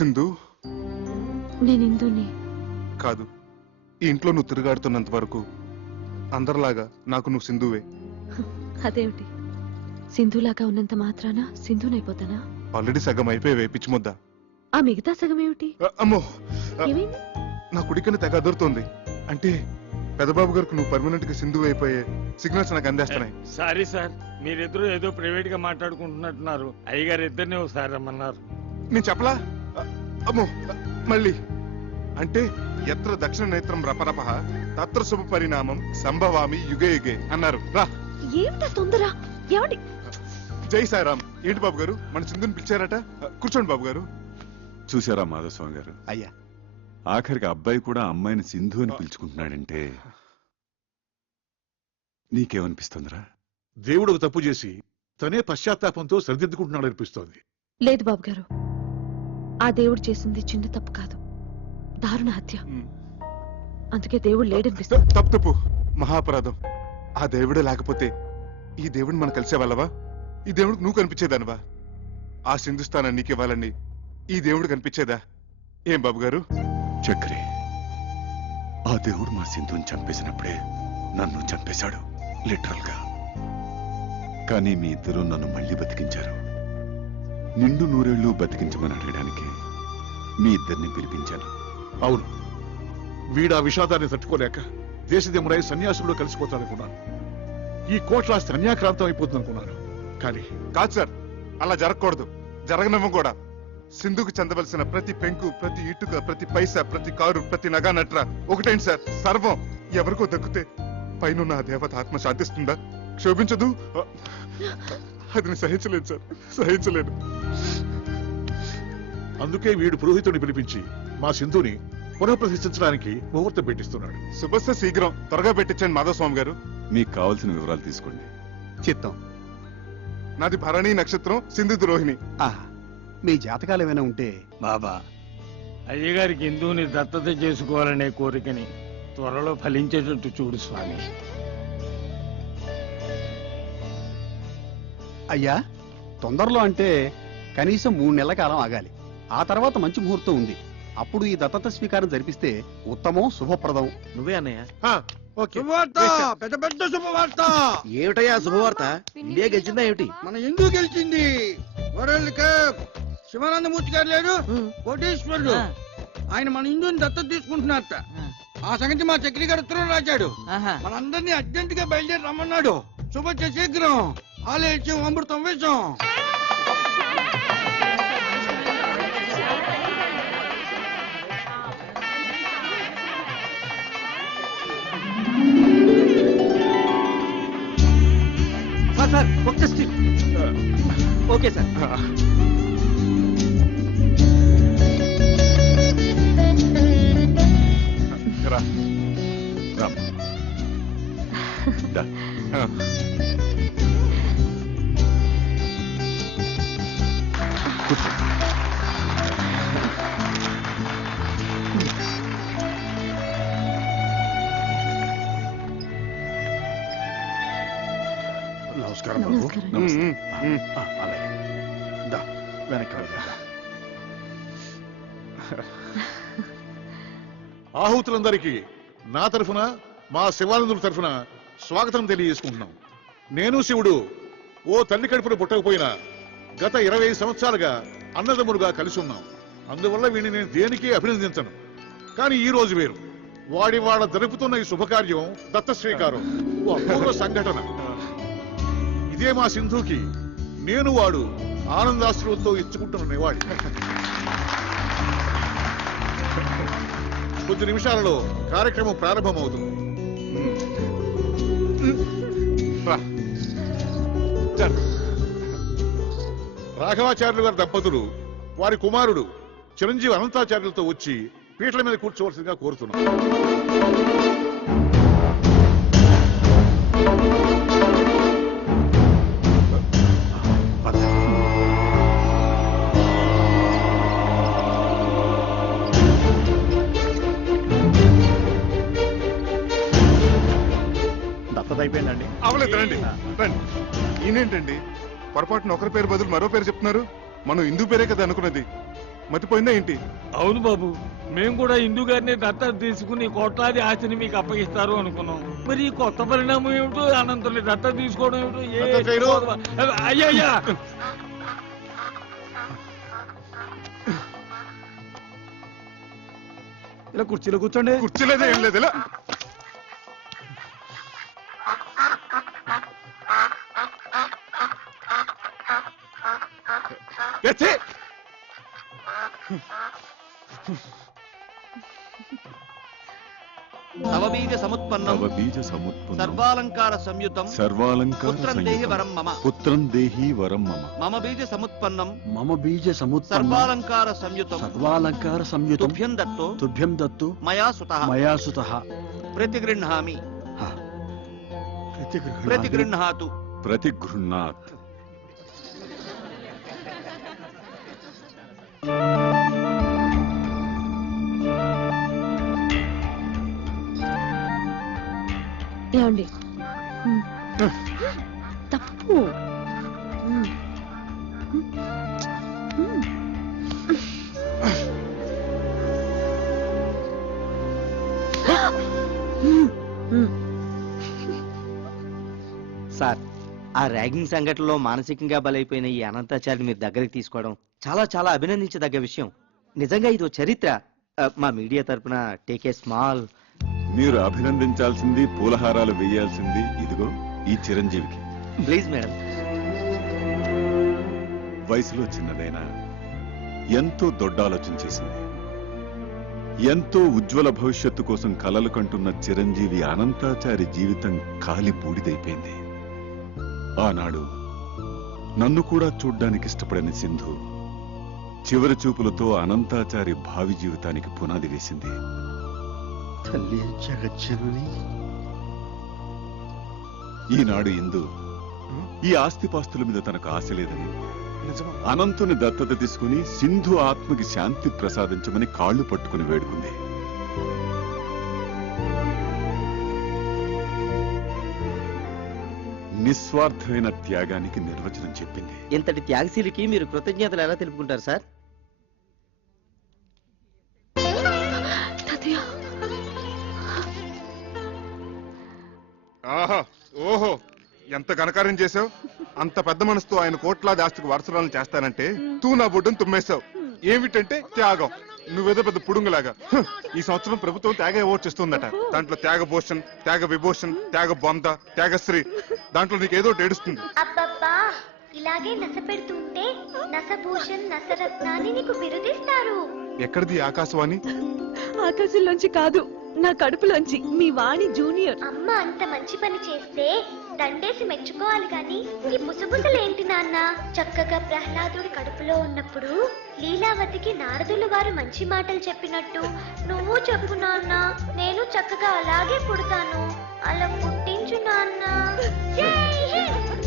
సింధు నేను ఇందుని కాదు, ఈ ఇంట్లో నువ్వు తిరుగాడుతున్నంత వరకు అందరిలాగా నాకు నువ్వు సింధువే. అదేమిటి, సింధులాగా ఉన్నంత మాత్రాన సింధునైపోతానా? ఆల్రెడీ సగం అయిపోయావే పిచ్చిముద్ద. ఆ మిగతా సగం ఏమిటి? అమ్మో, ఏమైంది? నా కుడికని తెగ అదురుతోంది. అంటే పెదబాబు గారికి నువ్వు పర్మనెంట్ గా సింధు అయిపోయే సిగ్నల్స్ నాకు అందేస్తున్నాయి. సారీ సార్, మీరిద్దరూ ఏదో ప్రైవేట్ గా మాట్లాడుకుంటున్నట్టున్నారు. అయ్యగారు ఇద్దరిని ఒకసారి రమ్మన్నారు. నేను చెప్పలా? అమ్మో, మళ్ళీ అంటే ఎత్ర దక్షిణ నేత్రం రపరప తత్ర శుభ పరిణామం సంభవామి యుగే యుగే అన్నారు. రా. ఏమిటా తొందర? ఏమండి? జై సాయిరామ్. ఏంటి బాబు గారు, మన సింధుని పిలిచారట? కూర్చోండి బాబు గారు. చూసారా మాధవస్వామి గారు, అయ్యా ఆఖరికి అబ్బాయి కూడా అమ్మాయిని సింధు అని పిలుచుకుంటున్నాడంటే నీకేమనిపిస్తుందిరా? దేవుడు ఒక తప్పు చేసి తనే పశ్చాత్తాపంతో సరిదిద్దుకుంటున్నాడు అనిపిస్తోంది. లేదు బాబు గారు, ఆ దేవుడు చేసింది చిన్న తప్పు కాదు, దారుణ హత్య. అందుకే దేవుడు లేడనిపిస్తుంది. తప్పు తప్పు, మహాపరాధం. ఆ దేవుడే లేకపోతే ఈ దేవుడిని మనం కలిసేవాళ్ళవా? ఈ దేవుడికి నువ్వు కనిపించేదానివా? ఆ సింధుస్థానం నీకివ్వాలని ఈ దేవుడు కనిపించేదా? ఏం బాబు గారు? చక్రి, ఆ దేవుడు మా సింధుని చంపేసినప్పుడే నన్ను చంపేశాడు, లిటరల్ గా. కానీ మీ ఇద్దరు నన్ను మళ్ళీ బతికించారు. నిండు నూరేళ్లు బతికించమని అడగడానికి మీ ఇద్దరిని పిలిపించాను. అవును, వీడా విషాదాన్ని తట్టుకోలేక దేశదిమ్మరై సన్యాసులు కలిసిపోతాడనుకున్నాను. ఈ కోట్లాస్తి అన్యాక్రాంతం అయిపోతుందనుకున్నాను. కానీ కాదు సార్, అలా జరగకూడదు, జరగనివ్వం కూడా. సింధుకు చెందవలసిన ప్రతి పెంకు, ప్రతి ఇటుక, ప్రతి పైసా, ప్రతి కారు, ప్రతి నగా నట్ర ఒకటేంటి సార్, సర్వం ఎవరికో దక్కితే పైన ఆ దేవత ఆత్మ శాంతిస్తుందా? క్షోభించదు. అది నేను సహించలేదు సార్, సహించలేదు. అందుకే వీడు పురోహితుడిని పిలిపించి మా సింధుని పునఃప్రతిష్ఠించడానికి ముహూర్తం పెట్టిస్తున్నాడు. శుభస్య శీఘ్రం, త్వరగా పెట్టించండి మాధవస్వామి గారు. మీకు కావాల్సిన వివరాలు తీసుకోండి. చిత్తం. నాది భరణి నక్షత్రం, సింధు ద్రోహిణి. ఆహా, మీ జాతకాలు ఏమైనా ఉంటే బాబా, అయ్యగారికి హిందువుని దత్తత చేసుకోవాలనే కోరికని త్వరలో ఫలించేటట్టు చూడు స్వామి. అయ్యా, తొందరలో అంటే కనీసం 3 నెలల కాలం ఆగాలి. ఆ తర్వాత మంచి ముహూర్తం ఉంది. అప్పుడు ఈ దత్తత స్వీకారం జరిపిస్తే ఉత్తమం, శుభప్రదం. నువ్వే అన్నయ్య. పెద్ద పెద్ద శుభవార్త. ఏమిటయ్యా శుభవార్త? ఇండియా గెలిచిందా ఏమిటి? మన ఎందుకు గెలిచింది? World cup. శివానందమూర్తి గారు లేడు, కోటేశ్వరుడు, ఆయన మన హిందూని దత్తత తీసుకుంటున్నారట. ఆ సంగతి మా చక్రి గారు ఉత్తరం రాశాడు. మనందరినీ అర్జెంట్ గా బయలుదేరి రమ్మన్నాడు. శుభ శీఘ్రం. ఆలయం అమృతం వేషం. సార్ ఒక్క స్టిల్. Okay sir. రా. రామ్. దా. కూర్చో. నమస్కారం బాబు. నమస్కారం. అలాగే. దా, వెనక్కి వెళ్దాం. ఆహుతులందరికీ నా తరఫున, మా శివానందుల తరఫున స్వాగతం తెలియజేసుకుంటున్నాం. నేను శివుడు ఓ తల్లి కడుపున పుట్టకపోయినా గత 20 సంవత్సరాలుగా అన్నదమ్ములుగా కలిసి ఉన్నాం. అందువల్ల వీడిని నేను దేనికి అభినందించను. కానీ ఈ రోజు వేరు. వాళ్ళ జరుపుతున్న ఈ శుభకార్యం దత్త శ్రీకారం, ఓ అపూర్వ సంఘటన. ఇదే మా సింధుకి నేను వాడు ఆనందాశ్రువులతో ఇచ్చుకుంటున్న నివాళి. కొద్ది నిమిషాలలో కార్యక్రమం ప్రారంభమవుతుంది. రాఘవాచార్యులు గారి దంపతులు వారి కుమారుడు చిరంజీవి అనంతాచార్యులతో వచ్చి పీటల మీద కూర్చోవలసిందిగా కోరుతున్నాం. దత్తత అయిపోయిందండి. అవలేదు, రండి రండి. ఈయనేంటండి పొరపాటున ఒకరి పేరు బదులు మరో పేరు చెప్తున్నారు? మనం హిందూ పేరే కదా అనుకున్నది. మతిపోయిందా ఏంటి? అవును బాబు, మేము కూడా హిందూ గారిని దత్తత తీసుకుని కోట్లాది ఆస్తిని మీకు అప్పగిస్తారు అనుకున్నాం. మరి ఈ కొత్త పరిణామం ఏమిటో, అనంతని దత్తత తీసుకోవడం ఏమిటో దత్తత చేయరు. అయ్యయ్యా ఇలా కుర్చీలో కూర్చోండి. కూర్చోలేదా ఏం లేదు ఇలా. ఏ, ఛీ! నవబీజ సముత్పన్నం తవ బీజ సముత్పన్నం సర్వాలంకార సంయుతం సర్వాలంకార పుత్రం దేహి సంయుతం. వరం మమ. పుత్రం దేహి వరం మమ. మమ బీజ సముత్పన్నం మమ బీజ సముత్పన్నం సర్వాలంకార సంయుతం సర్వాలంకార సంయుతం తుభ్యం దత్తో తుభ్యం దత్తు మయా సుతః మయా సుతః ప్రతిగృహ్ణామి ప్రతిగృహ్ణామి. ప్రతిగృహ్ణాతు. ప్రతిగృహ్ణాత్. ఏమండి మ్. తప్పు మ్. మ్. మ్. సార్, ఆ ర్యాగింగ్ సంఘటనలో మానసికంగా బలైపోయిన ఈ అనంతాచారిని మీరు దగ్గరికి తీసుకోవడం చాలా చాలా అభినందించదగ్గ విషయం. నిజంగా ఇది ఓ చరిత్ర. మా మీడియా తరపున టేక్ ఏ స్మాల్. మీరు అభినందించాల్సింది, పూలహారాలు వేయాల్సింది ఇదిగో ఈ చిరంజీవికి. Please madam. వయసులో చిన్నదైనా ఎంతో దొడ్డ ఆలోచన చేసింది. ఎంతో ఉజ్వల భవిష్యత్తు కోసం కలలు కంటున్న చిరంజీవి అనంతాచారి జీవితం కాలి బూడిదైపోయింది. ఆనాడు నన్ను కూడా చూడ్డానికి ఇష్టపడని సింధు చివరి చూపులతో అనంతాచారి భావి జీవితానికి పునాది వేసింది. తల్లి జగజ్జనని. ఈనాడు ఇందు ఈ ఆస్తిపాస్తుల మీద తనకు ఆశ లేదని అనంతుని దత్తత తీసుకుని సింధు ఆత్మకి శాంతి ప్రసాదించమని కాళ్లు పట్టుకుని వేడుకుంది. నిస్వార్థమైన త్యాగానికి నిర్వచనం చెప్పింది. ఇంతటి త్యాగశీలికి మీరు కృతజ్ఞతలు ఎలా తెలుపుకుంటారు సార్? తాతయ్య ఆహా, ఓహో, ఎంత ఘనకార్యం చేసావు. అంత పెద్ద మనసుతో ఆయన కోట్లాది ఆస్తికి వారసురాలను చేస్తానంటే తూ నా బొడ్డును తుమ్మేశావు. ఏమిటంటే త్యాగం. నువ్వేదో పెద్ద పుడుంగులాగా. ఈ సంవత్సరం ప్రభుత్వం త్యాగ అవార్డు ఇస్తుందట. దాంట్లో త్యాగ భూషణ్, త్యాగ విభూషణ్, త్యాగ బొంద, త్యాగశ్రీ, దాంట్లో నీకేదో ఏడుస్తుంది. అబ్బబ్బా, ఇలాగే నస పెడుతుంటే నసభూషణ్ నసరత్నాన్ని నీకు బిరుదిస్తారు. ఎక్కడిది ఈ ఆకాశవాణి? ఆకాశంలోంచి కాదు, నా కడుపులోంచి. మీ వాణి జూనియర్. అమ్మ అంత మంచి పని చేస్తే దండేసి మెచ్చుకోవాలి గాని ఈ బుసబుసలేంటి నాన్న? చక్కగా ప్రహ్లాదుడి కడుపులో ఉన్నప్పుడు లీలావతికి నారదులు వారు మంచి మాటలు చెప్పినట్టు నువ్వు చెప్పు నాన్న. నేను చక్కగా అలాగే పుడతాను. అలా పుట్టించు నాన్న. జై హింద్.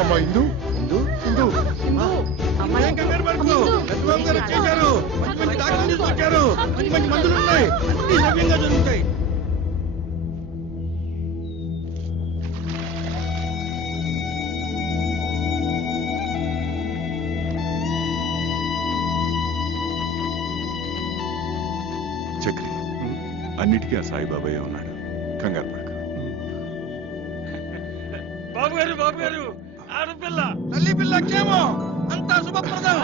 అమ్మా ఇందు, ఇందు, ఏం కంగారు పడకు. రత్నబాబు గారు వచ్చేసారు. మంచి మంచి డాక్టర్లు తీసుకొచ్చారు. మంచి మంచి మందులు ఉన్నాయి. అన్ని సవ్యంగా జరుగుతాయి. చక్రి, అన్నిటికీ ఆ సాయిబాబాయే ఉన్నాడు. కంగారు పడకు. బాబు గారు, బాబు గారు, ఆడపిల్ల. తల్లి పిల్ల క్షేమం. అంతా శుభప్రదం.